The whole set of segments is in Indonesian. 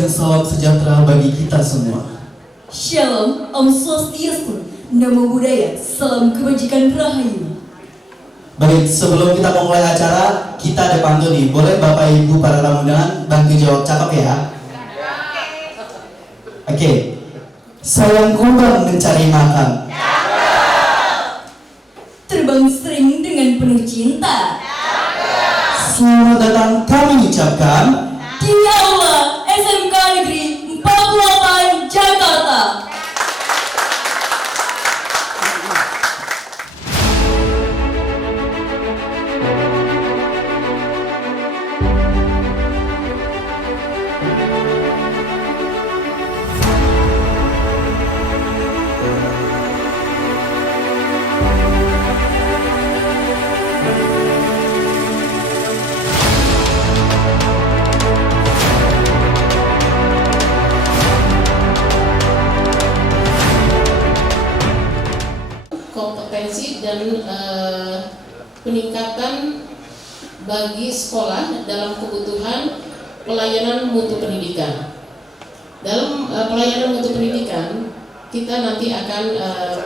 dan salam sejahtera bagi kita semua. Shalom, Om Swastiastu, Namo Buddhaya, salam kebajikan rahayu. Baik, sebelum kita memulai acara, kita ada pantun nih. Boleh Bapak Ibu para tamu undangan bantu jawab cakep ya? Oke. Sayang kumbang mencari makan. Terbang sering dengan penuh cinta. Selamat datang kami ucapkan Di Aula SMK Negeri 48 Jakarta. Kompetensi dan peningkatan bagi sekolah dalam kebutuhan pelayanan mutu pendidikan. Dalam pelayanan mutu pendidikan, kita nanti akan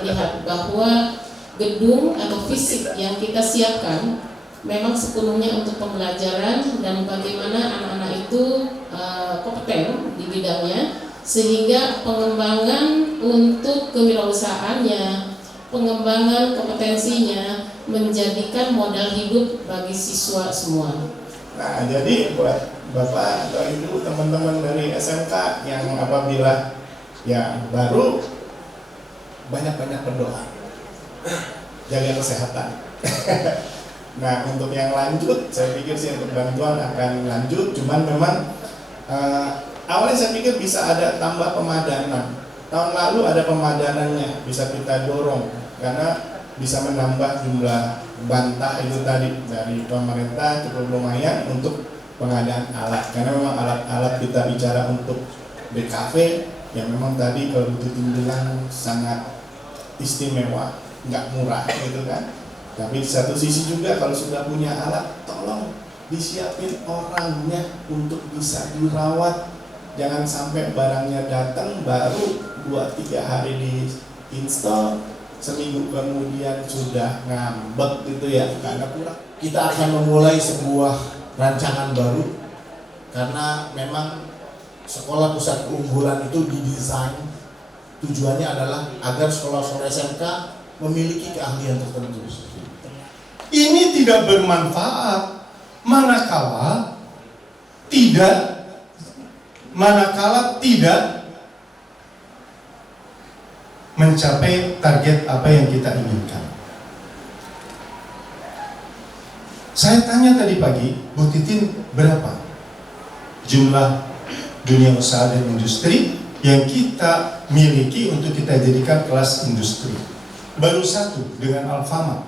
melihat bahwa gedung atau fisik yang kita siapkan memang sepenuhnya untuk pembelajaran dan bagaimana anak-anak itu kompeten di bidangnya, sehingga pengembangan untuk kewirausahaannya, pengembangan kompetensinya menjadikan modal hidup bagi siswa semua. Nah, jadi buat Bapak atau Ibu, teman-teman dari SMK yang apabila ya baru, banyak-banyak berdoa, jaga kesehatan. Nah, untuk yang lanjut, saya pikir sih untuk bantuan akan lanjut, cuman memang awalnya saya pikir bisa ada tambah pemadanan. Tahun lalu ada pemadanannya, bisa kita dorong karena bisa menambah jumlah bantah itu tadi dari pemerintah cukup lumayan untuk pengadaan alat, karena memang alat-alat kita bicara untuk BKV yang memang tadi kalau butuh bilang sangat istimewa, nggak murah gitu kan. Tapi di satu sisi juga kalau sudah punya alat, tolong disiapin orangnya untuk bisa dirawat. Jangan sampai barangnya datang baru 2-3 hari diinstal, seminggu kemudian sudah ngambek gitu ya, karena kurang. Kita akan memulai sebuah rancangan baru karena memang sekolah pusat keunggulan itu didesain tujuannya adalah agar sekolah-sekolah SMK memiliki keahlian tertentu. Ini tidak bermanfaat manakala tidak mencapai target apa yang kita inginkan. Saya tanya tadi pagi, Bu Titin, berapa jumlah dunia usaha dan industri yang kita miliki untuk kita jadikan kelas industri? Baru satu dengan Alfamart.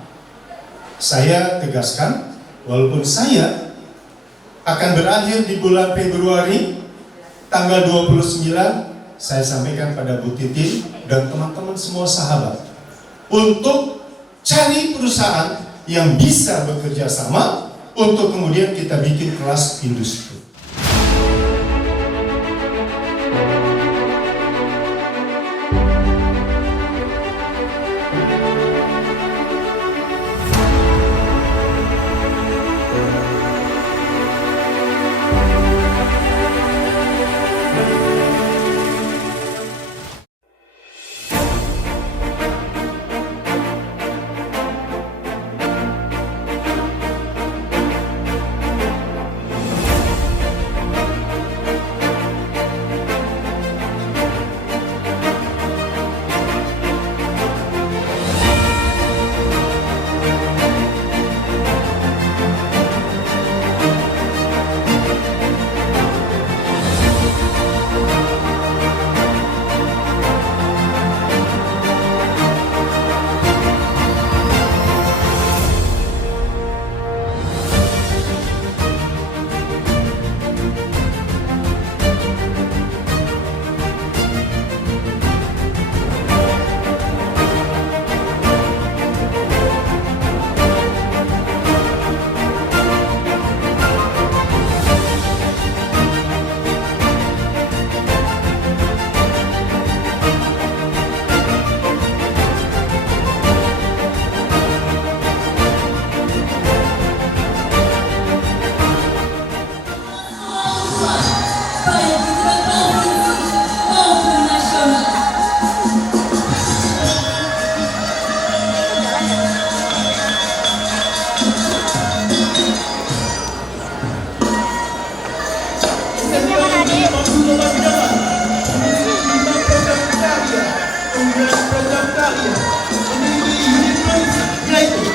Saya tegaskan, walaupun saya akan berakhir di bulan Februari tanggal 29, saya sampaikan pada Bu Titin dan teman-teman semua sahabat untuk cari perusahaan yang bisa bekerja sama untuk kemudian kita bikin kelas industri. dengan program kalian memiliki unit produksi, yaitu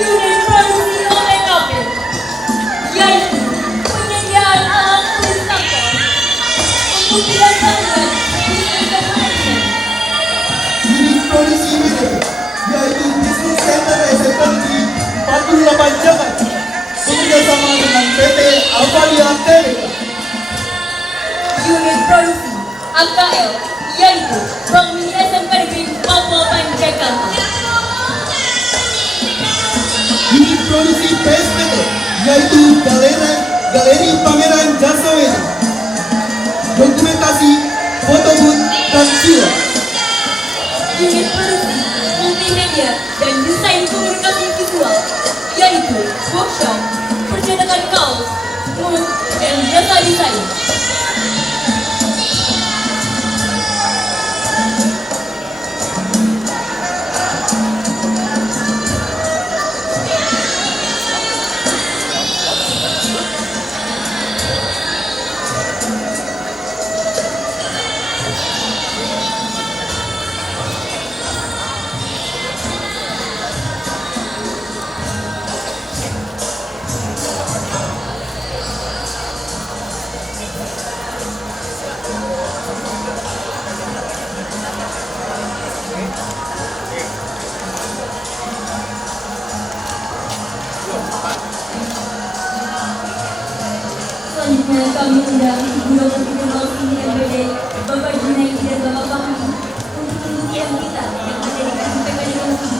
Unit produksi OTKP, yaitu penyediaan alat tulis kantor untuk dilaksanakan bisnis information. unit produksi media, yaitu Business Center SMK Negeri 48 Jakarta bekerjasama dengan PT Alvalia Tbk. Unit produksi AKL, yaitu Bank Mini SMK Negeri 48 Jakarta. Unit produksi PSPT, yaitu Galeri Pameran Jasa Wedding, dokumentasi, foto booth, dan sila. Unit produksi multimedia dan desain komunikasi visual, yaitu workshop, percetakan kaos, mood, dan jasa desain. Selanjutnya kami undang Ibu Dr. Firdaus MBD, Bapak Junaidi dan Bapak Fahmi untuk pembuktian kita yang menjadikan UPK dengan tinggi.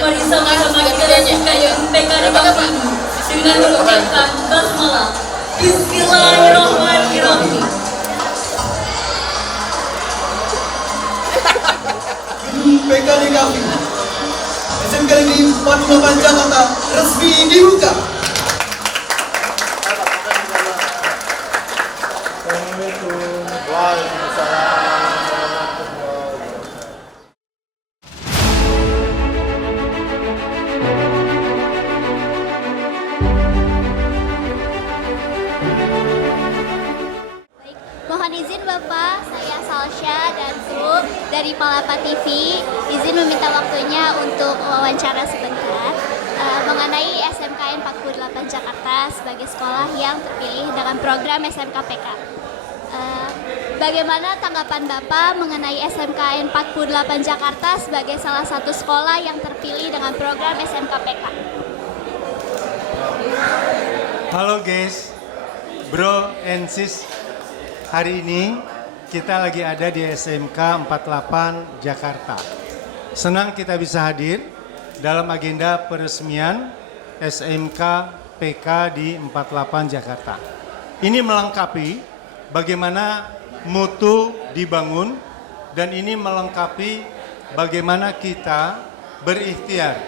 Mari sama-sama kita lanjutkan UPK dengan tinggi dengan mengucapkan basmalah. Bismillahirrahmanirrahim. Gedung PKDKP SMK Negeri 48 Jakarta resmi dibuka. Mohon izin Bapak, saya Salsha dan kru dari Palapa TV. Izin meminta waktunya untuk wawancara sebentar mengenai SMKN 48 Jakarta sebagai sekolah yang terpilih dengan program SMK-PK. Bagaimana tanggapan Bapak mengenai SMKN 48 Jakarta sebagai salah satu sekolah yang terpilih dengan program SMK-PK? Halo guys, bro and sis. Hari ini kita lagi ada di SMK 48 Jakarta. Senang kita bisa hadir dalam agenda peresmian SMK PK di 48 Jakarta. Ini melengkapi bagaimana mutu dibangun dan ini melengkapi bagaimana kita berikhtiar,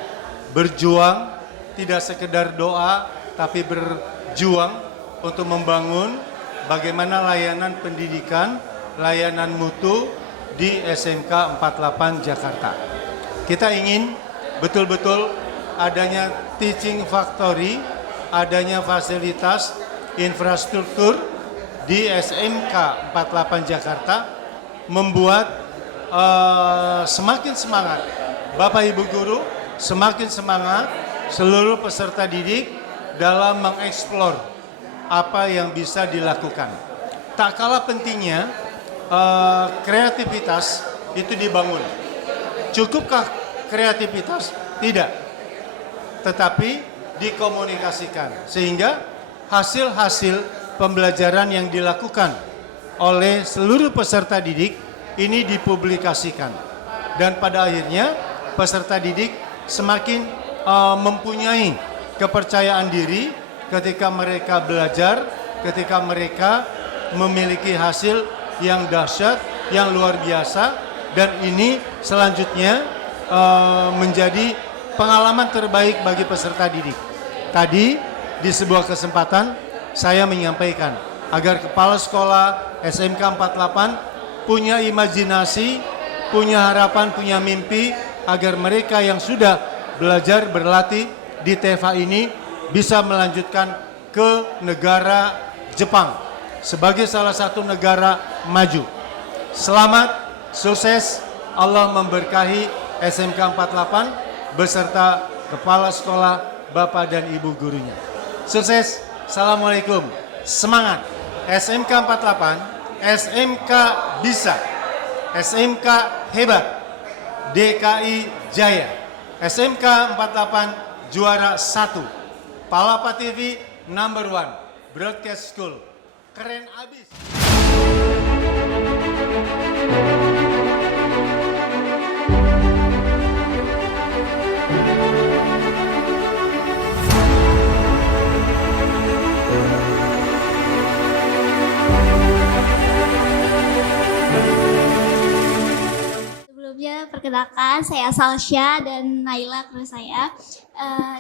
berjuang, tidak sekedar doa tapi berjuang untuk membangun bagaimana layanan pendidikan, layanan mutu di SMK 48 Jakarta. Kita ingin betul-betul adanya teaching factory, adanya fasilitas infrastruktur di SMK 48 Jakarta membuat semakin semangat Bapak Ibu Guru, semakin semangat seluruh peserta didik dalam mengeksplor apa yang bisa dilakukan. Tak kalah pentingnya kreativitas itu dibangun. Cukupkah kreativitas? Tidak. Tetapi dikomunikasikan sehingga hasil-hasil pembelajaran yang dilakukan oleh seluruh peserta didik ini dipublikasikan. Dan pada akhirnya peserta didik semakin mempunyai kepercayaan diri ketika mereka belajar, ketika mereka memiliki hasil yang dahsyat, yang luar biasa, dan ini selanjutnya menjadi pengalaman terbaik bagi peserta didik. Tadi di sebuah kesempatan saya menyampaikan agar kepala sekolah SMK 48 punya imajinasi, punya harapan, punya mimpi agar mereka yang sudah belajar berlatih di TFA ini bisa melanjutkan ke negara Jepang sebagai salah satu negara maju. Selamat, sukses, Allah memberkahi SMK 48 beserta kepala sekolah, Bapak dan Ibu gurunya. Sukses, Assalamualaikum, semangat. SMK 48, SMK bisa, SMK hebat, DKI Jaya, SMK 48 juara 1, Palapa TV number 1, Broadcast School, keren abis. Sebelumnya perkenalkan, saya Salsya dan Naila kru saya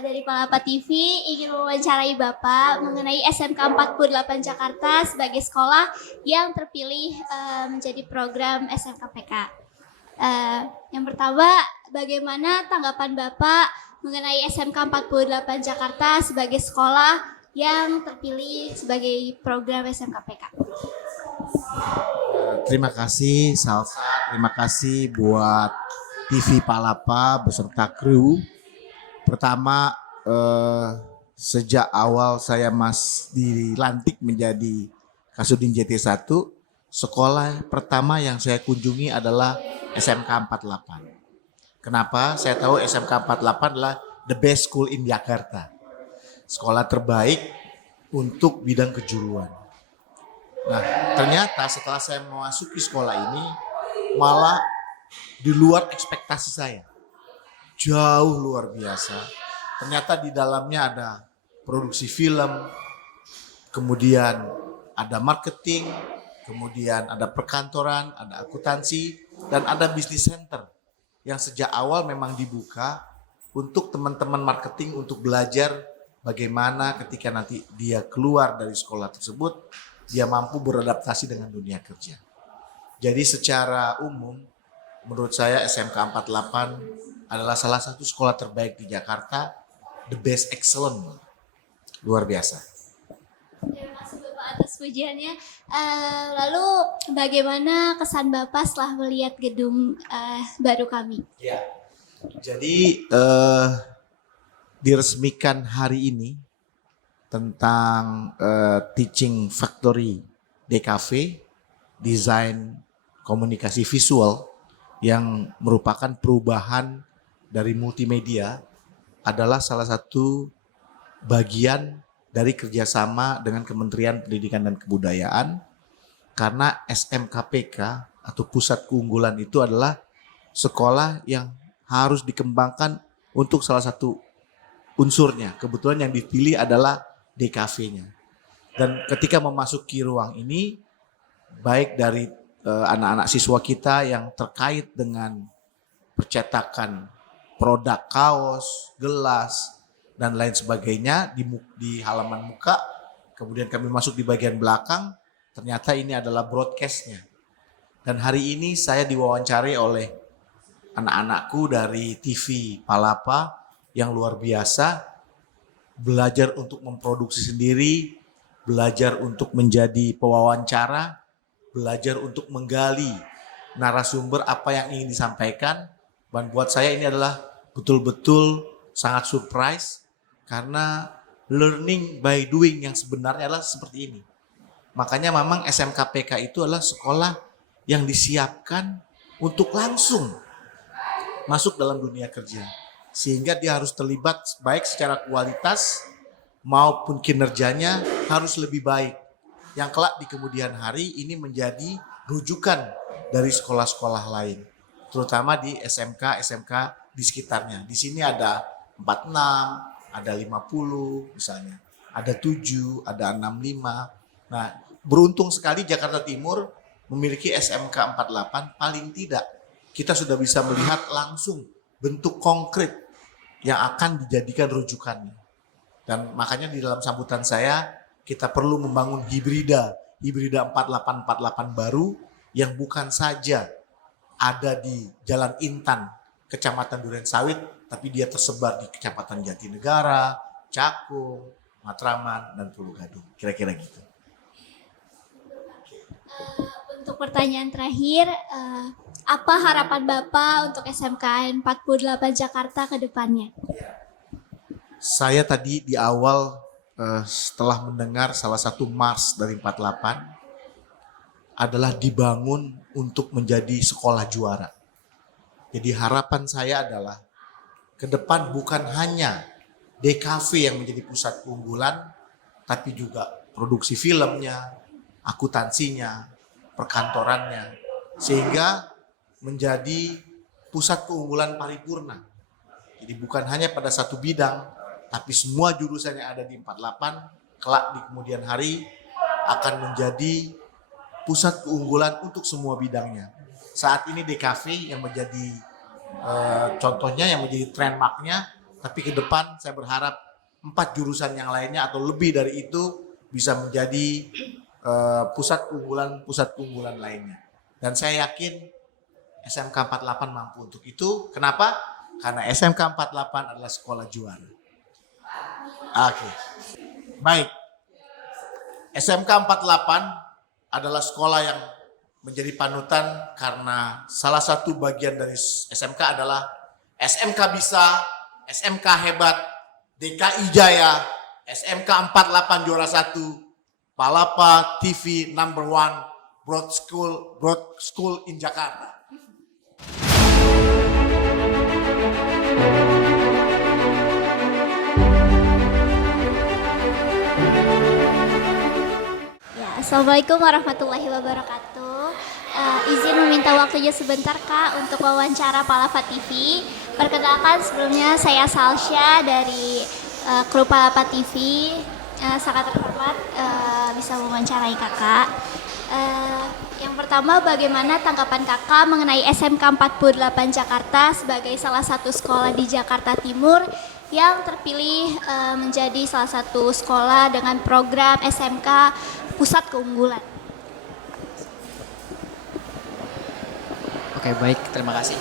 dari Palapa TV ingin mewawancarai Bapak mengenai SMK 48 Jakarta sebagai sekolah yang terpilih menjadi program SMKPK. Yang pertama, bagaimana tanggapan Bapak mengenai SMK 48 Jakarta sebagai sekolah yang terpilih sebagai program SMKPK? Terima kasih Salsa, terima kasih buat TV Palapa beserta kru. Pertama, sejak awal saya dilantik menjadi Kasudin JT1, sekolah pertama yang saya kunjungi adalah SMK 48. Kenapa? Saya tahu SMK 48 adalah the best school in Jakarta. Sekolah terbaik untuk bidang kejuruan. Nah, ternyata setelah saya memasuki sekolah ini malah di luar ekspektasi saya. Jauh luar biasa. Ternyata di dalamnya ada produksi film, kemudian ada marketing, kemudian ada perkantoran, ada akuntansi, dan ada business center yang sejak awal memang dibuka untuk teman-teman marketing untuk belajar bagaimana ketika nanti dia keluar dari sekolah tersebut, dia mampu beradaptasi dengan dunia kerja. Jadi secara umum, menurut saya SMK 48 adalah salah satu sekolah terbaik di Jakarta, the best excellent, luar biasa. Terima kasih Bapak atas pujiannya. Lalu bagaimana kesan Bapak setelah melihat gedung baru kami? Ya, jadi diresmikan hari ini tentang Teaching Factory DKV, Desain Komunikasi Visual, yang merupakan perubahan dari multimedia, adalah salah satu bagian dari kerjasama dengan Kementerian Pendidikan dan Kebudayaan, karena SMKPK atau Pusat Keunggulan itu adalah sekolah yang harus dikembangkan untuk salah satu unsurnya. Kebetulan yang dipilih adalah DKV-nya. Dan ketika memasuki ruang ini, baik dari anak-anak siswa kita yang terkait dengan percetakan produk kaos, gelas, dan lain sebagainya di halaman muka, kemudian kami masuk di bagian belakang, ternyata ini adalah broadcast-nya. Dan hari ini saya diwawancari oleh anak-anakku dari TV Palapa yang luar biasa, belajar untuk memproduksi sendiri, belajar untuk menjadi pewawancara, belajar untuk menggali narasumber apa yang ingin disampaikan. Dan buat saya ini adalah betul-betul sangat surprise, karena learning by doing yang sebenarnya adalah seperti ini. Makanya memang SMKPK itu adalah sekolah yang disiapkan untuk langsung masuk dalam dunia kerja. Sehingga dia harus terlibat baik secara kualitas maupun kinerjanya harus lebih baik. Yang kelak di kemudian hari ini menjadi rujukan dari sekolah-sekolah lain. Terutama di SMK di sekitarnya. Di sini ada 46, ada 50 misalnya. Ada 7, ada 65. Nah, beruntung sekali Jakarta Timur memiliki SMK 48, paling tidak kita sudah bisa melihat langsung bentuk konkret yang akan dijadikan rujukannya. Dan makanya di dalam sambutan saya, kita perlu membangun hibrida hibrida 4848 baru yang bukan saja ada di Jalan Intan, Kecamatan Durensawit, tapi dia tersebar di Kecamatan Jatinegara, Cakung, Matraman, dan Pulau Gadung. Kira-kira gitu. Untuk pertanyaan terakhir, apa harapan Bapak untuk SMKN 48 Jakarta ke depannya? Saya tadi di awal setelah mendengar salah satu Mars dari 48 adalah dibangun untuk menjadi sekolah juara. Jadi harapan saya adalah ke depan bukan hanya DKV yang menjadi pusat keunggulan, tapi juga produksi filmnya, akuntansinya, perkantorannya, sehingga menjadi pusat keunggulan paripurna. Jadi bukan hanya pada satu bidang, tapi semua jurusan yang ada di 48 kelak di kemudian hari akan menjadi pusat keunggulan untuk semua bidangnya. Saat ini DKV yang menjadi contohnya, yang menjadi trademarknya, tapi ke depan saya berharap 4 jurusan yang lainnya atau lebih dari itu bisa menjadi pusat keunggulan lainnya. Dan saya yakin SMK 48 mampu untuk itu. Kenapa? Karena SMK 48 adalah sekolah juara. Oke. Baik. SMK 48 adalah sekolah yang menjadi panutan karena salah satu bagian dari SMK adalah SMK bisa, SMK hebat, DKI Jaya, SMK 48 juara 1, Palapa TV number 1, Broad School in Jakarta. Assalamualaikum warahmatullahi wabarakatuh. Izin meminta waktunya sebentar Kak untuk wawancara Palapa TV. Perkenalkan sebelumnya saya Salsya dari kru Palapa TV. Sangat terhormat bisa mewawancarai Kakak. Yang pertama, bagaimana tanggapan Kakak mengenai SMK 48 Jakarta sebagai salah satu sekolah di Jakarta Timur yang terpilih menjadi salah satu sekolah dengan program SMK Pusat Keunggulan? Oke, baik, terima kasih.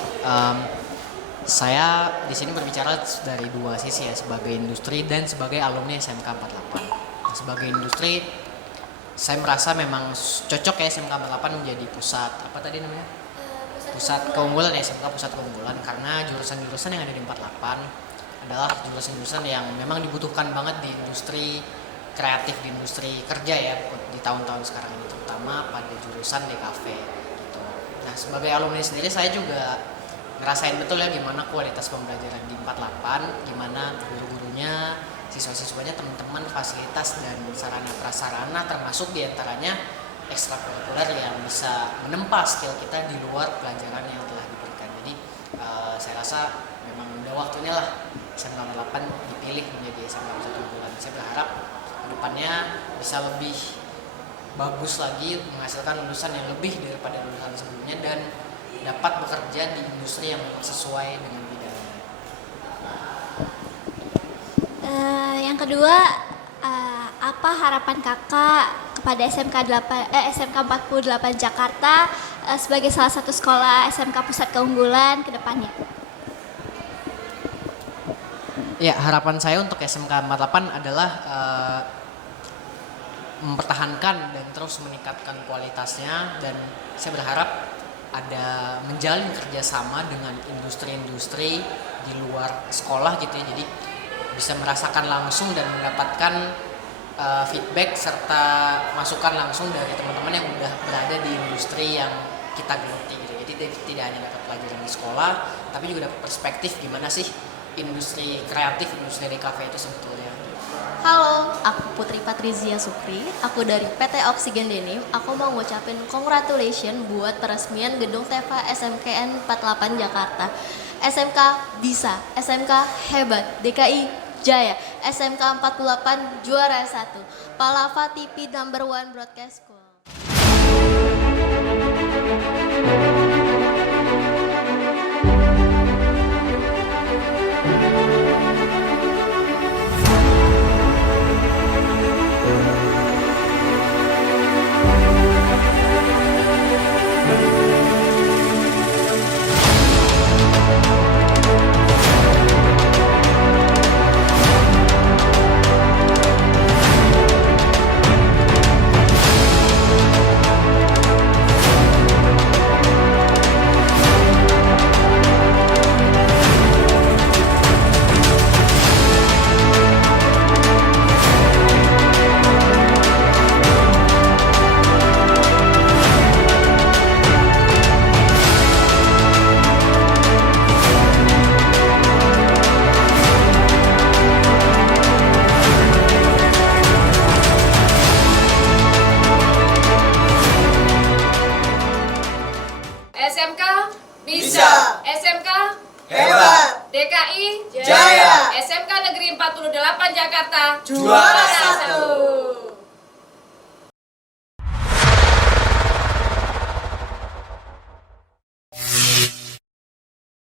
Saya di sini berbicara dari dua sisi ya, sebagai industri dan sebagai alumni SMK 48. Sebagai industri, saya merasa memang cocok ya SMK 48 menjadi pusat apa tadi namanya? Pusat keunggulan ya, SMK Pusat Keunggulan, karena jurusan-jurusan yang ada di 48 adalah jurusan-jurusan yang memang dibutuhkan banget di industri kreatif, di industri kerja ya di tahun-tahun sekarang ini, terutama pada jurusan DKV gitu. Nah, sebagai alumni sendiri saya juga ngerasain betul ya gimana kualitas pembelajaran di 48, gimana guru-gurunya, siswa-siswanya, teman-teman, fasilitas dan sarana prasarana, termasuk diantaranya ekstrakurikuler yang bisa menempa skill kita di luar pelajaran yang telah diberikan. Jadi saya rasa memang udah waktunya lah SMK 48 dipilih menjadi SMK Pusat Keunggulan. Saya berharap kedepannya bisa lebih bagus lagi, menghasilkan lulusan yang lebih daripada lulusan sebelumnya dan dapat bekerja di industri yang sesuai dengan bidangnya. Yang kedua, apa harapan Kakak kepada SMK 48 Jakarta sebagai salah satu sekolah SMK Pusat Keunggulan ke depannya? Ya, harapan saya untuk SMK 48 adalah mempertahankan dan terus meningkatkan kualitasnya, dan saya berharap ada menjalin kerjasama dengan industri-industri di luar sekolah gitu ya, jadi bisa merasakan langsung dan mendapatkan feedback serta masukan langsung dari teman-teman yang udah berada di industri yang kita geluti gitu. Jadi tidak hanya dapat pelajaran di sekolah, tapi juga dapat perspektif gimana sih industri kreatif, industri DKV itu sebetulnya. Halo, aku Putri Patrizia Sukri, aku dari PT Oksigen Denim. Aku mau ngucapin congratulations buat peresmian gedung TEFA SMKN 48 Jakarta. SMK bisa, SMK hebat, DKI Jaya, SMK 48 juara 1, Palapa TV number 1 broadcast school. Jaya. SMK Negeri 48 Jakarta. Juara 1.